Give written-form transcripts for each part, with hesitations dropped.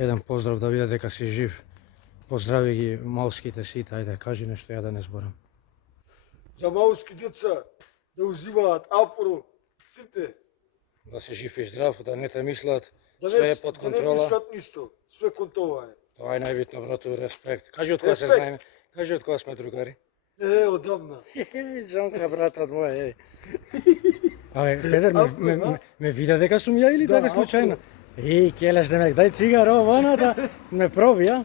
Еден поздрав да виде дека си жив. Поздрави ги малските сите, ајде, кажи нешто ја да не зборам. За малски деца да узиваат афро сите. Да си жив и здрав, да не те мислат, Да све не, е под да не контрола. мислат ништо. Све кон тоа е. Тоа е најбитно, брато, респект. Кажи од кога се Респект. знаеме, кажи од кога сме другари. Одамна. Джонка, братот мој, Абе, Петер, ме вида дека сум ја или Да, така случајно? Келеш демек, дај цигара, вана да ме проби, а?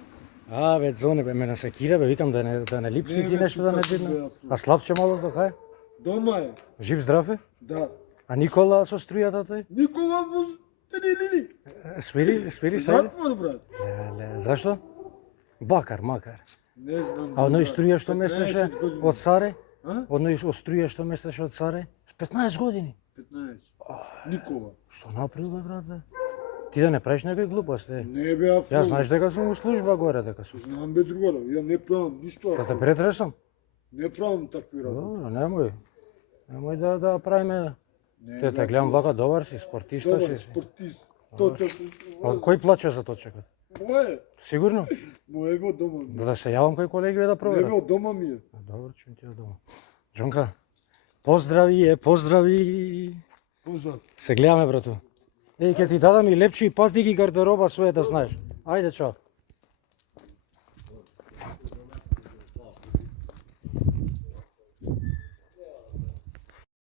Бе, Зоне, бе, ме насекира, бе, викам да не липсви ти бе, нешто да не тука сум, видно. бе, А Славче малото, кај? Дома е. Жив здрав е? Да. А Никола со струјата тој? Никога му тренили. Свири се? Затвор, брат. Леле, зашто? Бакар, макар. Не знам. А оној брат. струја што 15 местеше години. од Саре? А? Оној струја што местеше од Саре? С 15 години. 15. Никога. Што направил бе, брат, бе? Ти да не правиш некој глупост, Не бе афро. Ја знаеш дека сум во служба горе, дека сум. Знам бе другаро. Ја не правам ништо. Да те претресам? Не правам такви работи. Добро, немој. Немој да правиме. Не, Те бе, гледам вака добар си, спортиста Добар си. спортист. Точак. Од кој плаче за точекот? Мое. Сигурно? Мое бе од дома ми. Да се јавам кој колеги да Не бе проверат. од дома ми е. Добро, чум ти од дома. Джонка, поздрави. Поздрав. Се гледаме, брату. Ќе ти дадам и лепчи и патики гардероба свое да знаеш. Ајде, чао.